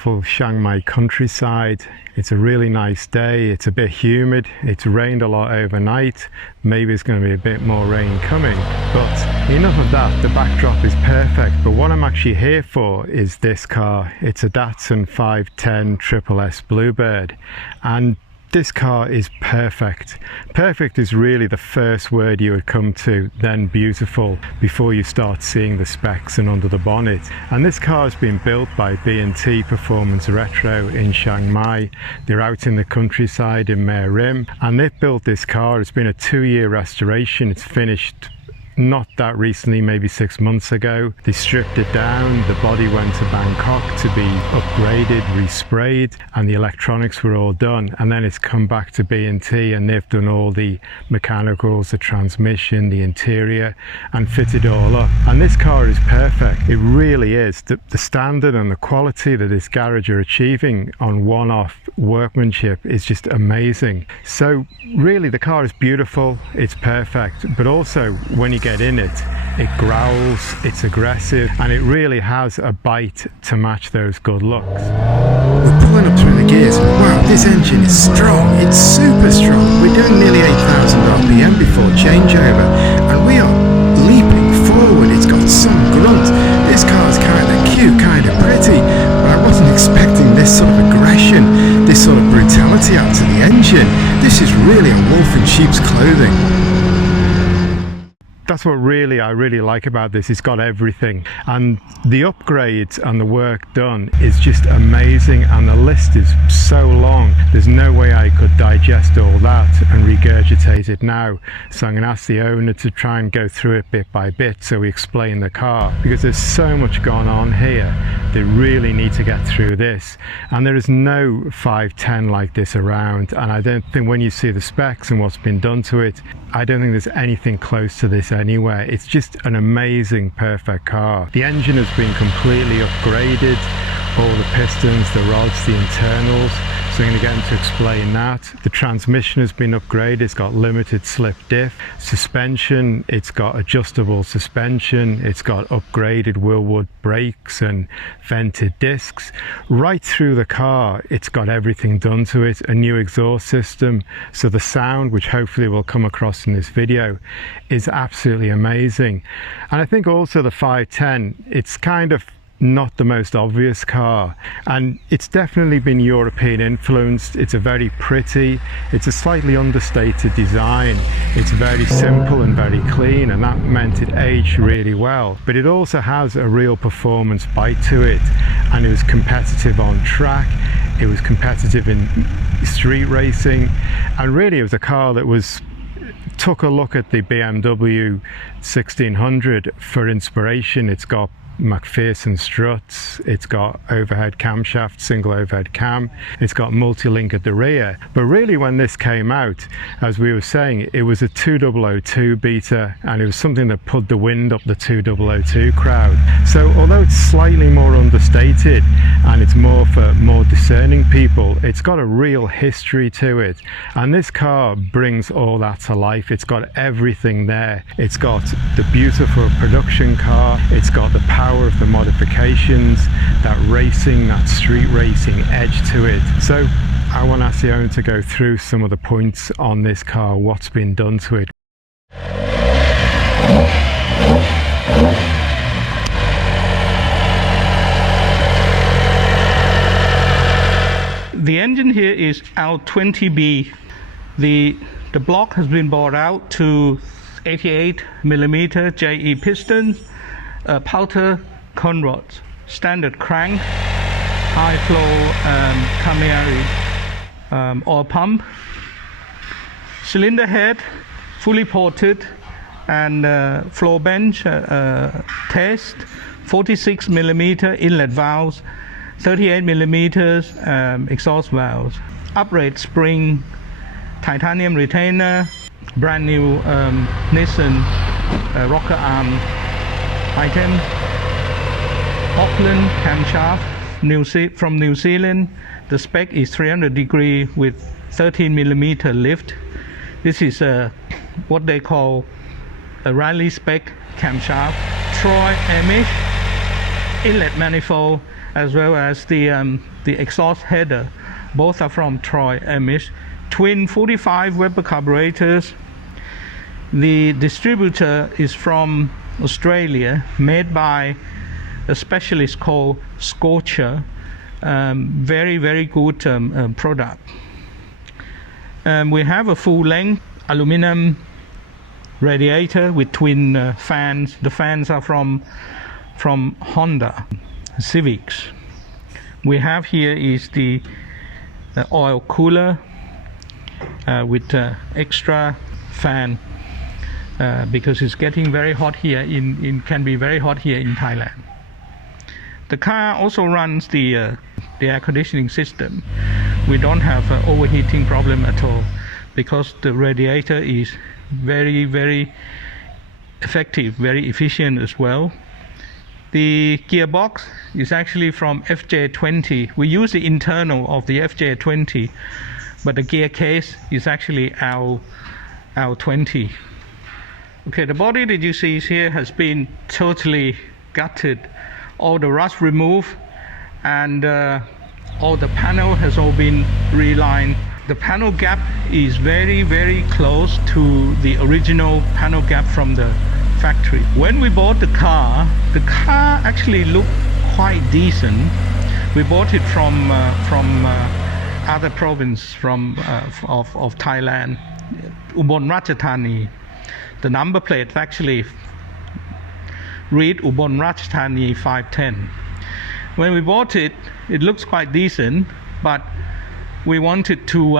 beautiful Chiang Mai countryside. It's a really nice day. It's a bit humid. It's rained a lot overnight. Maybe it's going to be a bit more rain coming. But enough of that. The backdrop is perfect. But what I'm actually here for is this car. It's a Datsun 510 SSS Bluebird. And this car is perfect. Perfect is really the first word you would come to, then beautiful, before you start seeing the specs and under the bonnet. And this car has been built by B&T Performance Retro in Chiang Mai. They're out in the countryside in Mae Rim, and they've built this car. It's been a 2-year restoration. It's finished not that recently, maybe 6 months ago. They stripped it down, the body went to Bangkok to be upgraded, resprayed, and the electronics were all done. And then it's come back to B&T and they've done all the mechanicals, the transmission, the interior, and fitted all up. And this car is perfect. It really is. The standard and the quality that this garage are achieving on one-off workmanship is just amazing. So really the car is beautiful, it's perfect, but also when you get in it, it growls, it's aggressive, and it really has a bite to match those good looks. We're pulling up through the gears and wow, this engine is strong, it's super strong. We're doing nearly 8,000 RPM before changeover and we are leaping forward. It's got some grunt. This car's kind of cute, kind of pretty, but I wasn't expecting this sort of aggression, this sort of brutality out to the engine. This is really a wolf in sheep's clothing. That's what I really like about this. It's got everything, and the upgrades and the work done is just amazing, and the list is so long. There's no way I could digest all that and regurgitate it now, so I'm going to ask the owner to try and go through it bit by bit so we explain the car, because there's so much going on here. They really need to get through this, and there is no 510 like this around, and I don't think when you see the specs and what's been done to it, I don't think there's anything close to this anywhere. It's just an amazing, perfect car. The engine has been completely upgraded, all the pistons, the rods, the internals, so I'm going to get him to explain that. The transmission has been upgraded. It's got limited slip diff. Suspension, it's got adjustable suspension. It's got upgraded Willwood brakes and vented discs. Right through the car, it's got everything done to it. A new exhaust system. So the sound, which hopefully will come across in this video, is absolutely amazing. And I think also the 510, it's kind of not the most obvious car, and it's definitely been European influenced. It's a very pretty, it's a slightly understated design. It's very simple and very clean, and that meant it aged really well. But it also has a real performance bite to it, and it was competitive on track. It was competitive in street racing, and really it was a car that took a look at the BMW 1600 for inspiration. It's got McPherson struts, it's got overhead camshaft, single overhead cam, it's got multi-link at the rear. But really when this came out, as we were saying, it was a 2002 beta, and it was something that put the wind up the 2002 crowd. So although it's slightly more understated and it's more for more discerning people, it's got a real history to it, and this car brings all that to life. It's got everything there. It's got the beautiful production car, it's got the power of the modifications, that racing, that street racing edge to it. So I want to ask the owner to go through some of the points on this car, what's been done to it. The engine here is L20B. The block has been bought out to 88mm JE pistons, Powder conrods, standard crank, high flow Camry oil pump, cylinder head fully ported, and floor bench test, 46mm inlet valves, 38mm exhaust valves, upright spring, titanium retainer, brand new Nissan rocker arm item, Auckland camshaft from New Zealand. The spec is 300 degree with 13mm lift. This is what they call a rally spec camshaft. Troy Amish inlet manifold as well as the exhaust header. Both are from Troy Amish. Twin 45 Weber carburetors. The distributor is from Australia, made by a specialist called Scorcher. Very, very good product. We have a full-length aluminum radiator with twin fans. The fans are from Honda Civics. We have here is the oil cooler with extra fan because it's getting very hot here can be very hot here in Thailand. The car also runs the air conditioning system. We don't have an overheating problem at all because the radiator is very, very effective, very efficient as well. The gearbox is actually from FJ20. We use the internal of the FJ20, but the gear case is actually L20. Okay, the body that you see here has been totally gutted. All the rust removed, and all the panel has all been relined. The panel gap is very, very close to the original panel gap from the factory. When we bought the car actually looked quite decent. We bought it from other province of Thailand, Ubon Ratchathani. The number plate actually read Ubon Ratchathani 510. When we bought it, it looks quite decent, but we wanted to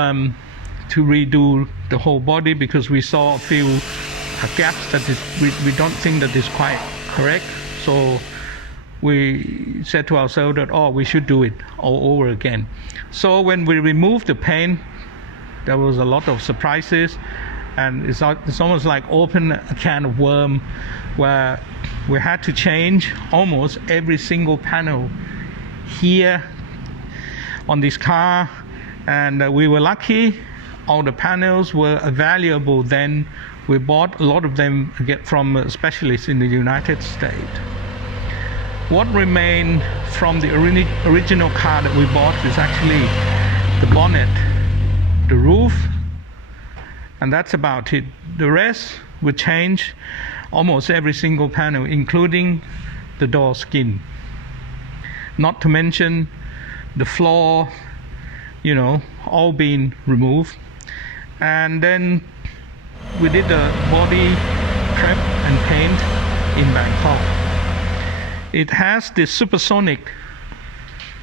redo the whole body because we saw a few gaps that we don't think that is quite correct. So we said to ourselves that we should do it all over again. So when we removed the paint, there was a lot of surprises, and it's almost like open a can of worm where we had to change almost every single panel here on this car, and we were lucky. All the panels were available then. We bought a lot of them from specialists in the United States. What remained from the original car that we bought is actually the bonnet, the roof, and that's about it. The rest would change almost every single panel, including the door skin. Not to mention the floor, all being removed. And then we did the body prep and paint in Bangkok. It has the supersonic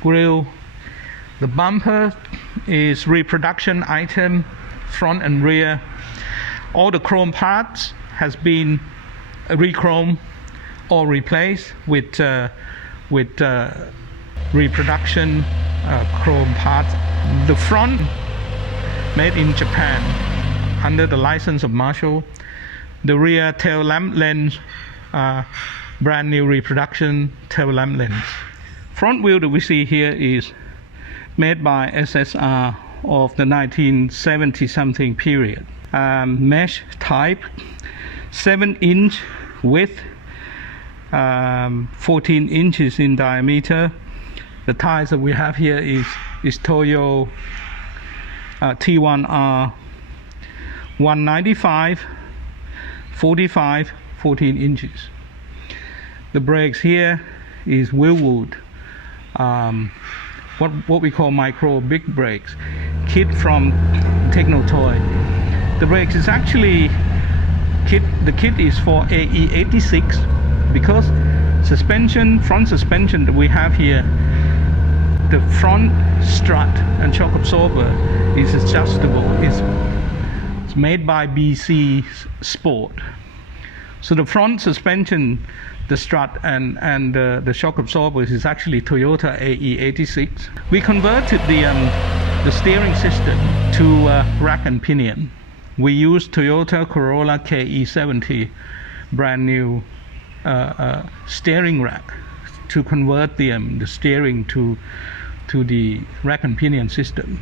grille. The bumper is reproduction item, front and rear. All the chrome parts has been re-chrome or replaced with reproduction chrome parts. The front made in Japan under the license of Marshall. The rear tail lamp lens, brand new reproduction tail lamp lens. Front wheel that we see here is made by SSR of the 1970 something period. Mesh type, 7-inch width, 14 inches in diameter. The tires that we have here is Toyo T1R 195, 45, 14 inches. The brakes here is Willwood, what we call micro big brakes, kit from Technotoy. The brakes is actually the kit is for AE86 because front suspension that we have here, the front strut and shock absorber is adjustable. It's made by BC Sport. So the front suspension, the strut and the shock absorbers is actually Toyota AE86. We converted the steering system to rack and pinion. We used Toyota Corolla KE70 brand new steering rack to convert the steering to the rack and pinion system.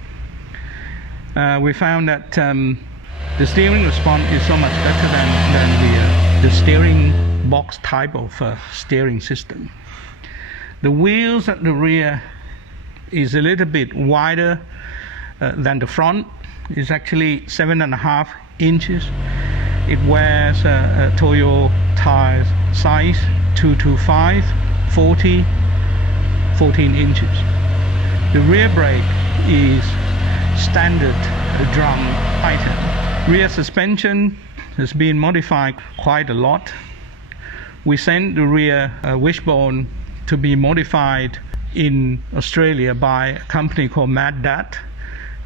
We found that the steering response is so much better than the steering box type of steering system. The wheels at the rear is a little bit wider than the front. It's actually 7.5 inches. It wears a Toyo tire size 225 40 14 inches. The rear brake is standard drum item. Rear suspension has been modified quite a lot. We sent the rear wishbone to be modified in Australia by a company called Mad Dat.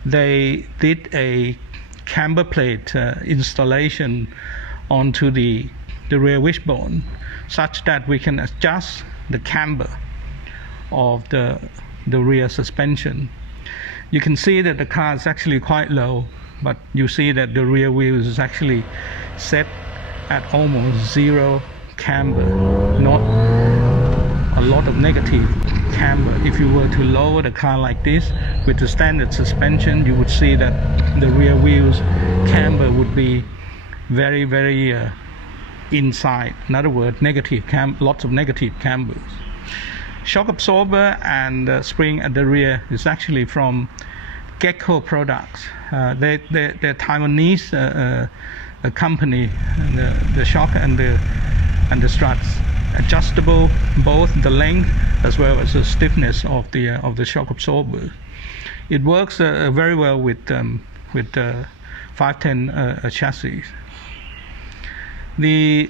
They did a camber plate installation onto the rear wishbone such that we can adjust the camber of the rear suspension. You can see that the car is actually quite low, but you see that the rear wheels is actually set at almost zero camber, not a lot of negative camber. If you were to lower the car like this with the standard suspension, you would see that the rear wheels camber would be very, very inside. In other words, lots of negative cambers. Shock absorber and spring at the rear is actually from Gecko products. They're Taiwanese company. The shock and the struts adjustable, both the length as well as the stiffness of the shock absorber. It works very well with 510 chassis. The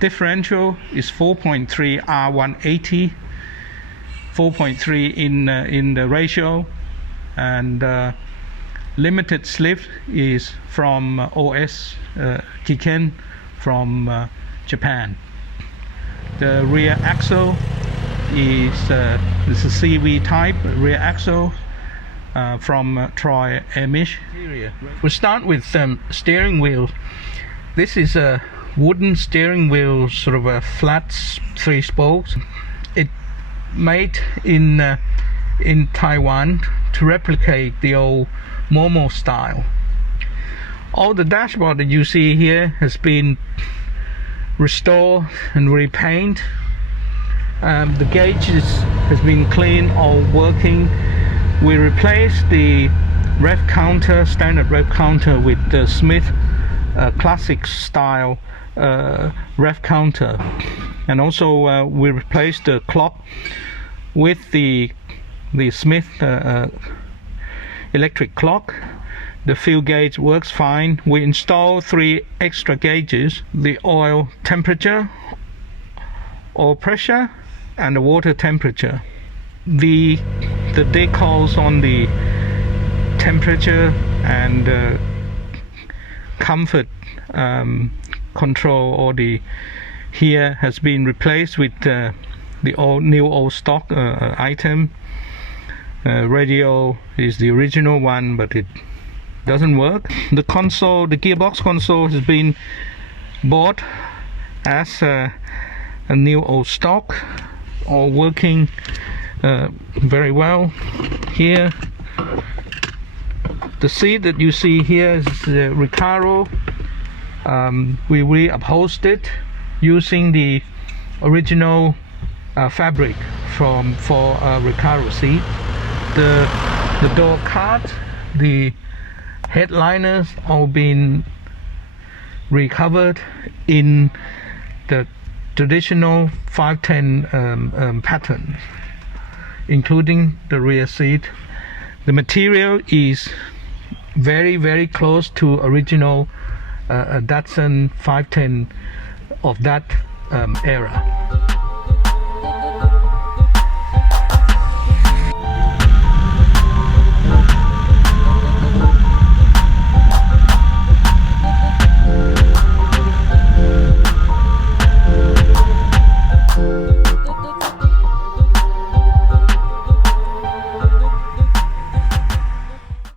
differential is 4.3 R180, 4.3 in the ratio, and limited slip is from OS Kiken from Japan. The rear axle is a CV type rear axle from Troy Amish. We'll start with steering wheel. This is a wooden steering wheel, sort of a flat 3 spokes. It made in Taiwan to replicate the old Momo style. All the dashboard that you see here has been restored and repainted. The gauges has been cleaned, all working. We replaced the rev counter, standard rev counter, with the Smith classic style rev counter, and also we replaced the clock with the Smith electric clock. The fuel gauge works fine. We installed 3 extra gauges: the oil temperature, oil pressure, and the water temperature. The decals on the temperature and comfort control, or the here, has been replaced with the new old stock item. Radio is the original one, but it doesn't work. The console, the gearbox console, has been bought as a new old stock, all working very well. Here, the seat that you see here is the Recaro. We reupholstered using the original fabric for a Recaro seat. The door card, the headliners, all been recovered in the traditional 510 pattern, including the rear seat. The material is very, very close to original Datsun 510 of that era.